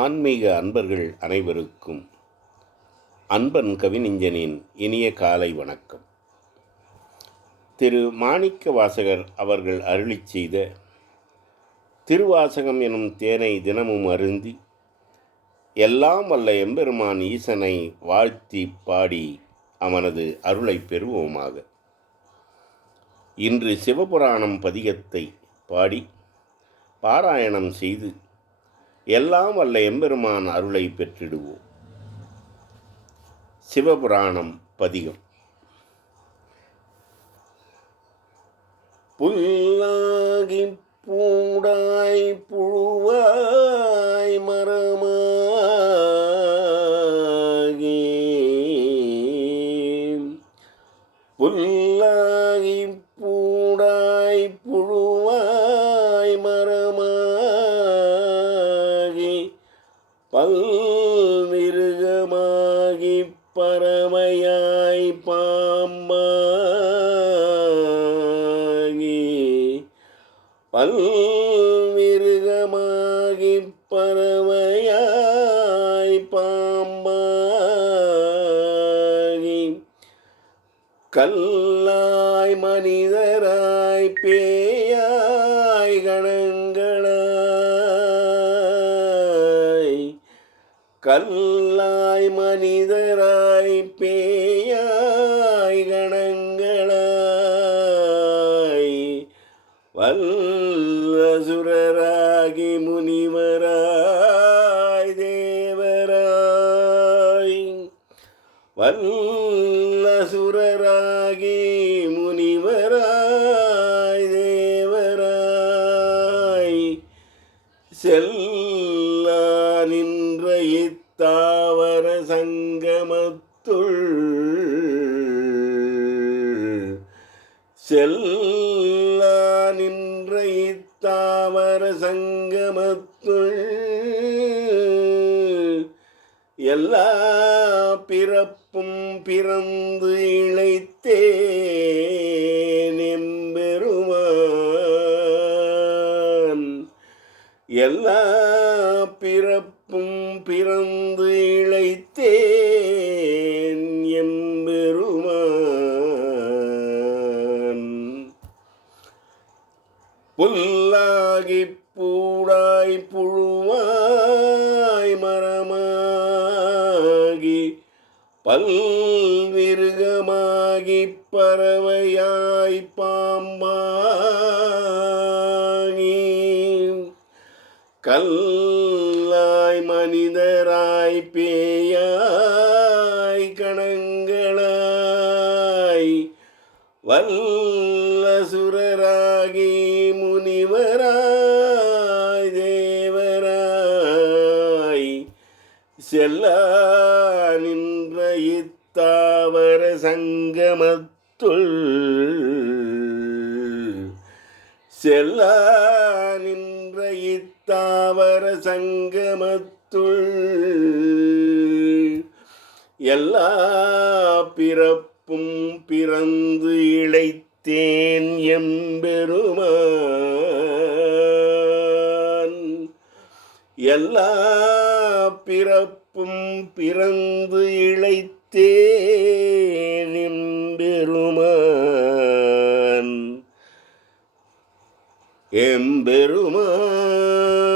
ஆன்மீக அன்பர்கள் அனைவருக்கும் அன்பன் கவிஞனின் இனிய காலை வணக்கம். திரு மாணிக்க வாசகர் அவர்கள் அருளிச் செய்த திருவாசகம் எனும் தேனை தினமும் அருந்தி எல்லாம் வல்ல எம்பெருமான் ஈசனை வாழ்த்தி பாடி அவனது அருளை பெறுவோமாக. இன்று சிவபுராணம் பதிகத்தை பாடி பாராயணம் செய்து எல்லாம் வல்ல எம்பெருமான் அருளை பெற்றிடுவோம். சிவபுராணம் பதிகம். புல்லாகி பூடாய் புழுவாய் மரமாகி புல்லாகி பூ பல்மிருகமாகி பறவையாய் பாம்பாகி பல்மிருகமாகி பறவையாய் பாம்பாகி கல்லாய் மனிதராய் பேயாய் கணங்க கல்லாய் மனிதராய் பேயாய் கணங்களாய் வல்லசுரராகி முனிவராய் தேவராய் வல்லசுரராகி முனிவராய் தேவராய் செல் செல்ல நின்ற இத்தாவர சங்கமத்துள் எல்லா பிறப்பும் பிறந்து இழைத்தேன் எம்பெருமான் எல்லா பிறப்பும் பிறந்து இழைத்தேன் புல்லாகி பூடாய் புழுவாய் மரமாகி பல்விருகமாகி பறவையாய் பாம்பாகி. கல்லாய் மனிதராய் பேயாய் கணங்களாய் வல்லசுரராகி முனிவராய் தேவராய் செல்லா நின்ற இத்தாவர சங்கமத்துள் செல்லா நின்ற இத்தாவர சங்கமத்துள் எல்லா பிறப்பும் பிறந்து இழைத்தேன் எம்பெருமா எல்லா பிறப்பும் பிறந்து இழைத்தேன் பெருமான். எம்பெருமான்